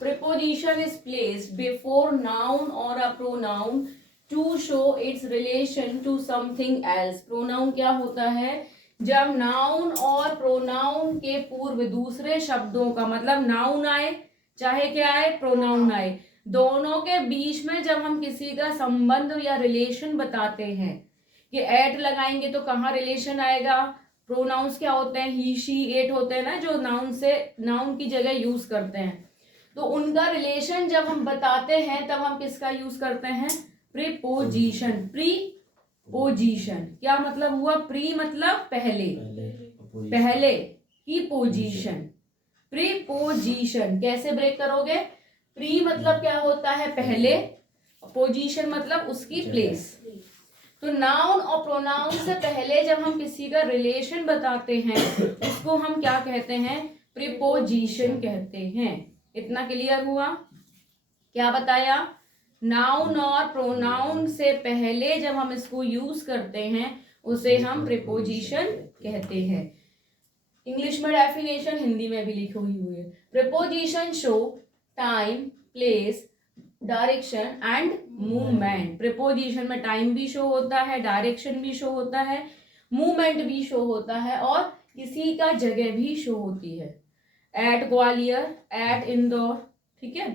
preposition is placed before noun or a pronoun to show its relation to something else. pronoun क्या होता है? जब noun और pronoun के पूर्व दूसरे शब्दों का मतलब नाउन आए चाहे क्या आए, प्रोनाउन आए, दोनों के बीच में जब हम किसी का संबंध या रिलेशन बताते हैं कि एट लगाएंगे तो कहाँ रिलेशन आएगा? प्रोनाउंस क्या होते हैं? ही शी एट होते हैं ना, जो नाउन की जगह यूज करते हैं। तो उनका रिलेशन जब हम बताते हैं तब हम किसका यूज करते हैं? प्रीपोजिशन। प्रीपोजिशन क्या मतलब हुआ? प्री मतलब पहले की पोजीशन। प्रीपोजिशन कैसे ब्रेक करोगे? प्री मतलब क्या होता है? पहले, पोजीशन मतलब उसकी प्लेस। तो नाउन और प्रोनाउन से पहले जब हम किसी का रिलेशन बताते हैं उसको हम क्या कहते हैं? प्रीपोजिशन कहते हैं। इतना क्लियर हुआ? क्या बताया? नाउन और प्रोनाउन से पहले जब हम इसको यूज करते हैं उसे हम प्रीपोजिशन कहते हैं। इंग्लिश में डेफिनेशन हिंदी में भी लिखी हुई है। Preposition show time, place, direction and movement. Preposition में टाइम भी शो होता है, डायरेक्शन भी शो होता है, मूवमेंट भी शो होता है और किसी का जगह भी शो होती है। एट ग्वालियर, एट इंदौर, ठीक है।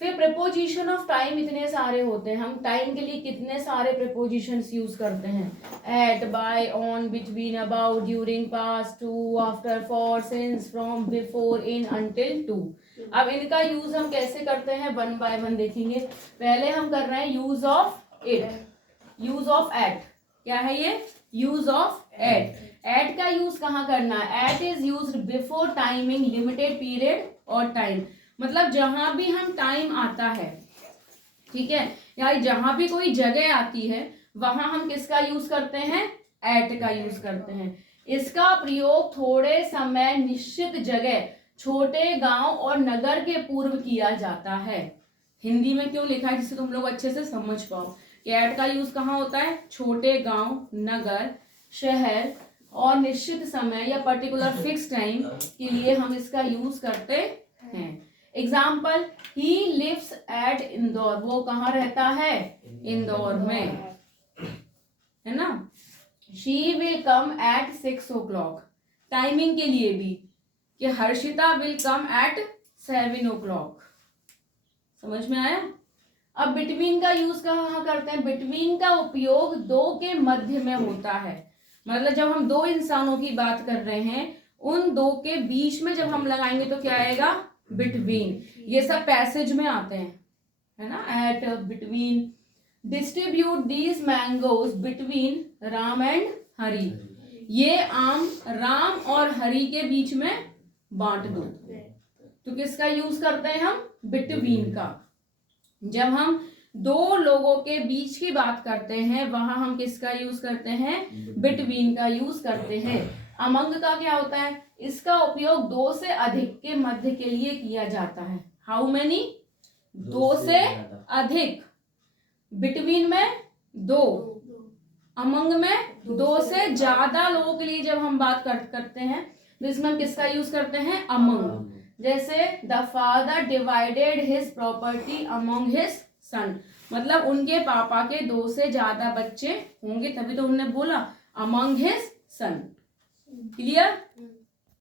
फिर प्रीपोजिशन ऑफ टाइम इतने सारे होते हैं। हम टाइम के लिए कितने सारे प्रीपोजिशंस यूज करते हैं? At, by, on, between, about, during, past, to, after, for, since, from, before, in, until, to. अब इनका यूज हम कैसे करते हैं? वन बाय वन देखेंगे। पहले हम कर रहे हैं use of it, use of at. क्या है ये? Use of at. एट का यूज कहाँ करना है? At is used before timing, limited period और टाइम। मतलब जहां भी हम टाइम आता है, ठीक है, या जहां भी कोई जगह आती है वहां हम किसका यूज करते हैं? एट का यूज करते हैं। इसका प्रयोग थोड़े समय, निश्चित जगह, छोटे गांव और नगर के पूर्व किया जाता है। हिंदी में क्यों लिखा है? जिससे तुम लोग अच्छे से समझ पाओ कि एट का यूज कहाँ होता है? छोटे गांव, नगर, शहर और निश्चित समय या पर्टिकुलर फिक्स टाइम के लिए हम इसका यूज करते हैं। Example, he lives at Indore. वो कहाँ रहता है? इंदौर में, है ना। She will come at 6 o'clock। Timing के लिए भी कि Harshita will come eight 7 o'clock। समझ में आया? अब बिटवीन का यूज कहाँ करते हैं? बिटवीन का उपयोग दो के मध्य में होता है। मतलब जब हम दो इंसानों की बात कर रहे हैं उन दो के बीच में जब हम लगाएंगे तो क्या आएगा? बिटवीन। ये सब पैसेज में आते हैं, है ना। At, between. Distribute these mangoes between Ram and Hari. ये आम राम और हरि के बीच में बांट दो। तो किसका यूज करते हैं हम? बिटवीन का। जब हम दो लोगों के बीच की बात करते हैं वहां हम किसका यूज करते हैं? बिटवीन का यूज करते हैं। अमंग का क्या होता है? इसका उपयोग दो से अधिक के मध्य के लिए किया जाता है। How many? दो से अधिक। बिटवीन में दो, अमंग में दो से ज्यादा लोगों के लिए जब हम बात करते हैं तो इसमें हम किसका यूज करते हैं? अमंग। जैसे the father divided his property among his son. मतलब उनके पापा के दो से ज्यादा बच्चे होंगे, तभी तो उन्होंने बोला अमंग हिज सन। क्लियर?